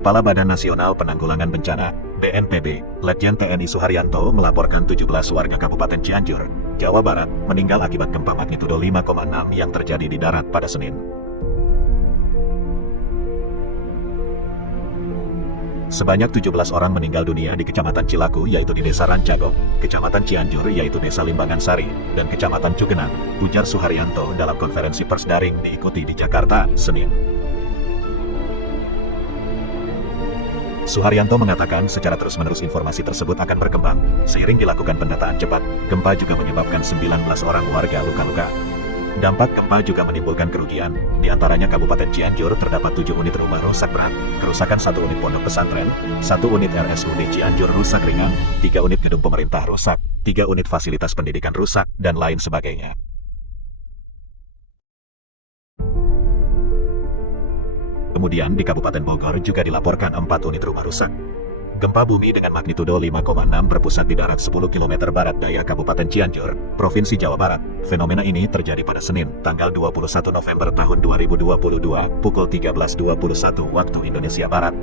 Kepala Badan Nasional Penanggulangan Bencana, BNPB, Letjen TNI Suharyanto melaporkan 17 warga Kabupaten Cianjur, Jawa Barat, meninggal akibat gempa magnitudo 5,6 yang terjadi di darat pada Senin. Sebanyak 17 orang meninggal dunia di Kecamatan Cilaku yaitu di Desa Rancagong, Kecamatan Cianjur yaitu Desa Limbangan Sari, dan Kecamatan Cugenang, ujar Suharyanto dalam konferensi pers daring diikuti di Jakarta, Senin. Suharyanto mengatakan secara terus-menerus informasi tersebut akan berkembang. Seiring dilakukan pendataan cepat, gempa juga menyebabkan 19 orang warga luka-luka. Dampak gempa juga menimbulkan kerugian, di antaranya Kabupaten Cianjur terdapat 7 unit rumah rusak berat, kerusakan 1 unit pondok pesantren, 1 unit RSUD Cianjur rusak ringan, 3 unit gedung pemerintah rusak, 3 unit fasilitas pendidikan rusak, dan lain sebagainya. Kemudian di Kabupaten Bogor juga dilaporkan 4 unit rumah rusak. Gempa bumi dengan magnitudo 5,6 berpusat di darat 10 km barat daya Kabupaten Cianjur, Provinsi Jawa Barat. Fenomena ini terjadi pada Senin, tanggal 21 November tahun 2022, pukul 13.21 waktu Indonesia Barat.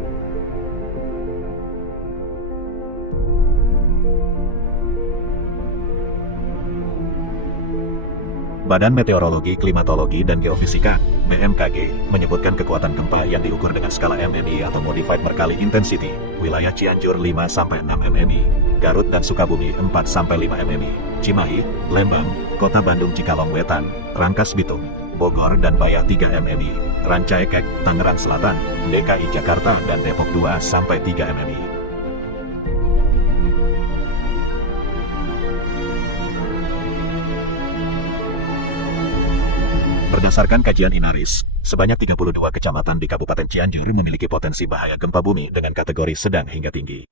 Badan Meteorologi, Klimatologi, dan Geofisika, BMKG, menyebutkan kekuatan gempa yang diukur dengan skala MMI atau Modified Mercalli Intensity, wilayah Cianjur 5-6 MMI, Garut dan Sukabumi 4-5 MMI, Cimahi, Lembang, Kota Bandung Cikalong Wetan, Rangkas Bitung, Bogor dan Bayah 3 MMI, Rancaekek, Tangerang Selatan, DKI Jakarta dan Depok 2-3 MMI. Berdasarkan kajian Inaris, sebanyak 32 kecamatan di Kabupaten Cianjur memiliki potensi bahaya gempa bumi dengan kategori sedang hingga tinggi.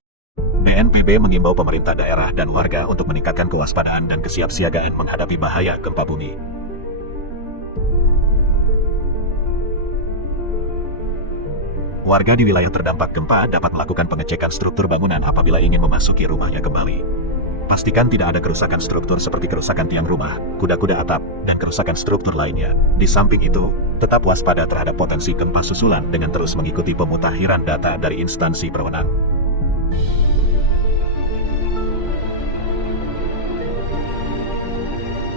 BNPB mengimbau pemerintah daerah dan warga untuk meningkatkan kewaspadaan dan kesiapsiagaan menghadapi bahaya gempa bumi. Warga di wilayah terdampak gempa dapat melakukan pengecekan struktur bangunan apabila ingin memasuki rumahnya kembali. Pastikan tidak ada kerusakan struktur seperti kerusakan tiang rumah, kuda-kuda atap, dan kerusakan struktur lainnya. Di samping itu, tetap waspada terhadap potensi gempa susulan dengan terus mengikuti pemutakhiran data dari instansi berwenang.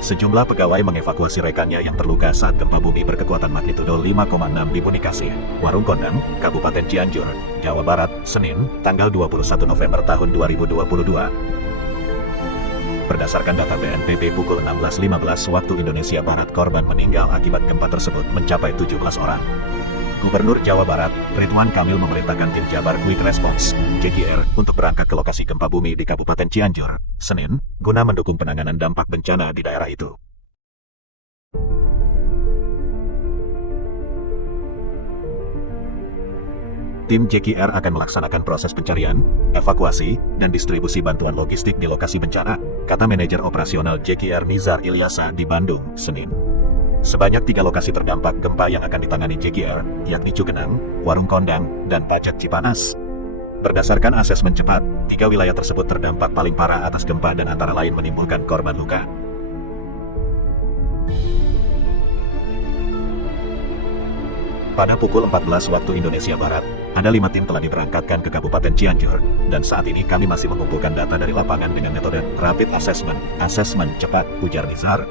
Sejumlah pegawai mengevakuasi rekannya yang terluka saat gempa bumi berkekuatan magnitudo 5,6 di Bunikasih, Warung Kondang, Kabupaten Cianjur, Jawa Barat, Senin, tanggal 21 November tahun 2022. Berdasarkan data BNPB pukul 16.15 waktu Indonesia Barat, korban meninggal akibat gempa tersebut mencapai 17 orang. Gubernur Jawa Barat, Ridwan Kamil memerintahkan tim Jabar Quick Response, JKR, untuk berangkat ke lokasi gempa bumi di Kabupaten Cianjur, Senin, guna mendukung penanganan dampak bencana di daerah itu. Tim JKR akan melaksanakan proses pencarian, evakuasi, dan distribusi bantuan logistik di lokasi bencana, kata manajer operasional JKR Nizar Ilyasa di Bandung, Senin. Sebanyak 3 lokasi terdampak gempa yang akan ditangani JKR, yakni Cugenang, Warung Kondang, dan Pacet Cipanas. Berdasarkan asesmen cepat, 3 wilayah tersebut terdampak paling parah atas gempa dan antara lain menimbulkan korban luka. Pada pukul 14 waktu Indonesia Barat, ada 5 tim telah diberangkatkan ke Kabupaten Cianjur, dan saat ini kami masih mengumpulkan data dari lapangan dengan metode Rapid Assessment, asesmen cepat, ujar Nizar.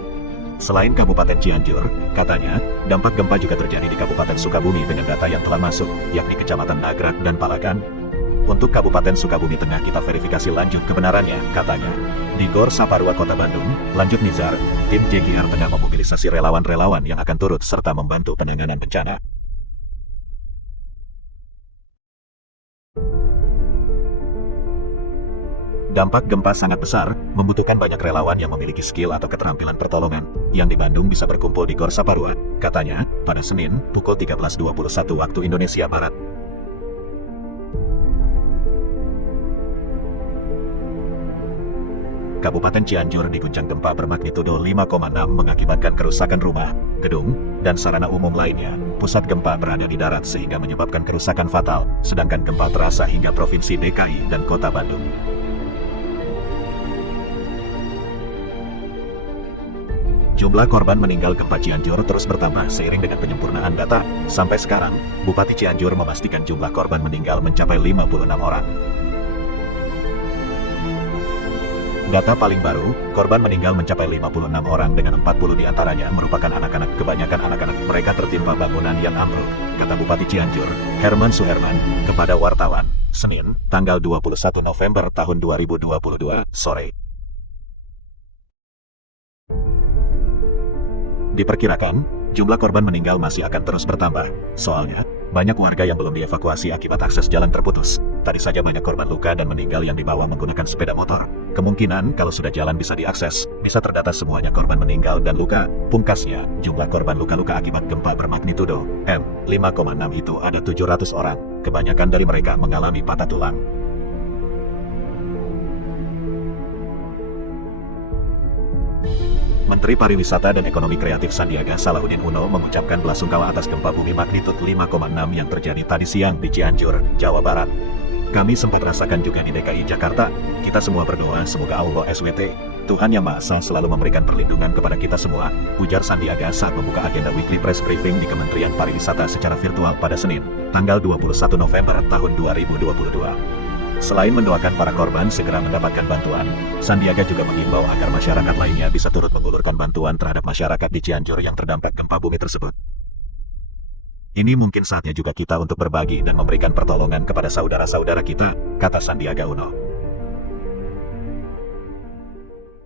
Selain Kabupaten Cianjur, katanya, dampak gempa juga terjadi di Kabupaten Sukabumi dengan data yang telah masuk, yakni Kecamatan Nagrak dan Palagan. Untuk Kabupaten Sukabumi Tengah kita verifikasi lanjut kebenarannya, katanya. Di Gor Saparua Kota Bandung, lanjut Nizar, tim JKR tengah memobilisasi relawan-relawan yang akan turut serta membantu penanganan bencana. Dampak gempa sangat besar, membutuhkan banyak relawan yang memiliki skill atau keterampilan pertolongan, yang di Bandung bisa berkumpul di Gor Saparua, katanya, pada Senin, pukul 13.21 waktu Indonesia Barat. Kabupaten Cianjur diguncang gempa bermagnitudo 5,6 mengakibatkan kerusakan rumah, gedung, dan sarana umum lainnya. Pusat gempa berada di darat sehingga menyebabkan kerusakan fatal, sedangkan gempa terasa hingga Provinsi DKI dan Kota Bandung. Jumlah korban meninggal gempa Cianjur terus bertambah seiring dengan penyempurnaan data. Sampai sekarang, Bupati Cianjur memastikan jumlah korban meninggal mencapai 56 orang. Data paling baru, korban meninggal mencapai 56 orang dengan 40 diantaranya merupakan anak-anak. Kebanyakan anak-anak mereka tertimpa bangunan yang ambruk, kata Bupati Cianjur, Herman Suherman, kepada wartawan, Senin, tanggal 21 November tahun 2022, sore. Diperkirakan, jumlah korban meninggal masih akan terus bertambah. Soalnya, banyak warga yang belum dievakuasi akibat akses jalan terputus. Tadi saja banyak korban luka dan meninggal yang dibawa menggunakan sepeda motor. Kemungkinan kalau sudah jalan bisa diakses, bisa terdata semuanya korban meninggal dan luka. Pungkasnya, jumlah korban luka-luka akibat gempa bermagnitudo M5,6 itu ada 700 orang. Kebanyakan dari mereka mengalami patah tulang. Menteri Pariwisata dan Ekonomi Kreatif Sandiaga Salahuddin Uno mengucapkan belasungkawa atas gempa bumi magnitud 5,6 yang terjadi tadi siang di Cianjur, Jawa Barat. Kami sempat rasakan juga di DKI Jakarta. Kita semua berdoa semoga Allah SWT, Tuhan Yang Maha Esa selalu memberikan perlindungan kepada kita semua, ujar Sandiaga saat membuka agenda weekly press briefing di Kementerian Pariwisata secara virtual pada Senin, tanggal 21 November tahun 2022. Selain mendoakan para korban segera mendapatkan bantuan, Sandiaga juga mengimbau agar masyarakat lainnya bisa turut mengulurkan bantuan terhadap masyarakat di Cianjur yang terdampak gempa bumi tersebut. Ini mungkin saatnya juga kita untuk berbagi dan memberikan pertolongan kepada saudara-saudara kita, kata Sandiaga Uno.